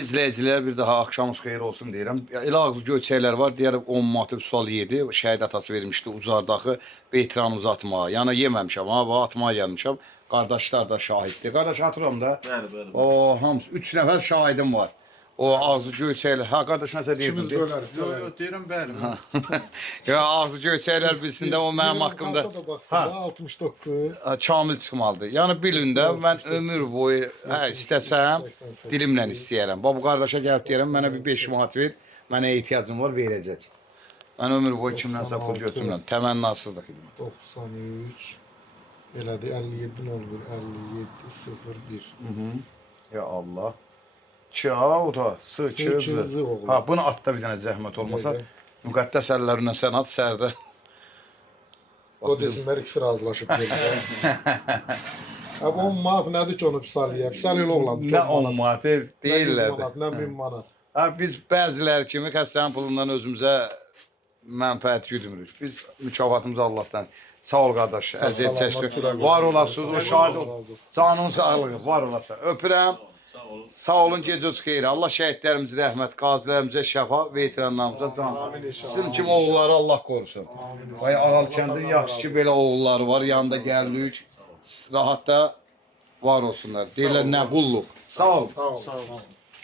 İzləyicilər bir daha axşamınız xeyir olsun deyirəm. Elə ağız göyçəklər var, deyərək 10 manat sual yedi. Şəhid atası vermişdi Ucardaxı veteranımızı atmağa. Yəni yeməmişəm ha, bax atmağa gəlmişəm. Qardaşlar da şahiddir. Qardaş atıram da. Bəli. O hamısı 3 nəfər şahidim var. O ağzı göyçəklər. Ha qardaş nəsə deyirdin? İkimiz bölərik. Yox, deyirəm bəli. Ya ağzı göyçəklər bilsin də o mənim haqqımda. Ha. 69. Kamil çıxmalıdır. Yəni bilin də mən ömür boyu istəsəm dilimlə istəyərəm. Bu qardaşa gəlib deyirəm mənə bir 5 manat ver. Mənə ehtiyacım var, verəcək. Mən ömür boyu kimdənsə pul götürmürəm. Təmənnasızlıq idi. 93. Elədi 57 01 57 01. Ya Allah. O da Sıçızı oğlu. Ha bunu at da bir dənə zəhmət olmasa. Müqəddəs əllərindən sən at sərdə. O desinlər ikisi razılaşıb gedir. Abi 10 manat nədir ki onu pis alıyaq? Pis alıyaq oğlan. Nə 10 manat deyirlər. Nə 1000 manat. Ha biz bəziləri kimi xəstənin pulundan özümüzə mənfəət güdmürük. Biz mükafatımızı Allahdan. Sağ ol qardaş, əziyyət çəkdik. Var olasınız, o şahid ol. Canın sağlığı, var olasın. Öpürəm. Sağ olun, gecəniz xeyir. Allah şəhidlərimizə rəhmət, qazilərimizə şəfa, veteranlarımıza can. Sizin kimi oğulları Allah qorusun. Vay Ağal kəndin yaxşı ki belə oğulları var, yanında gəldik. Rahat da var olsunlar. Deyirlər nə qulluq. Sağ olun. Sağ ol.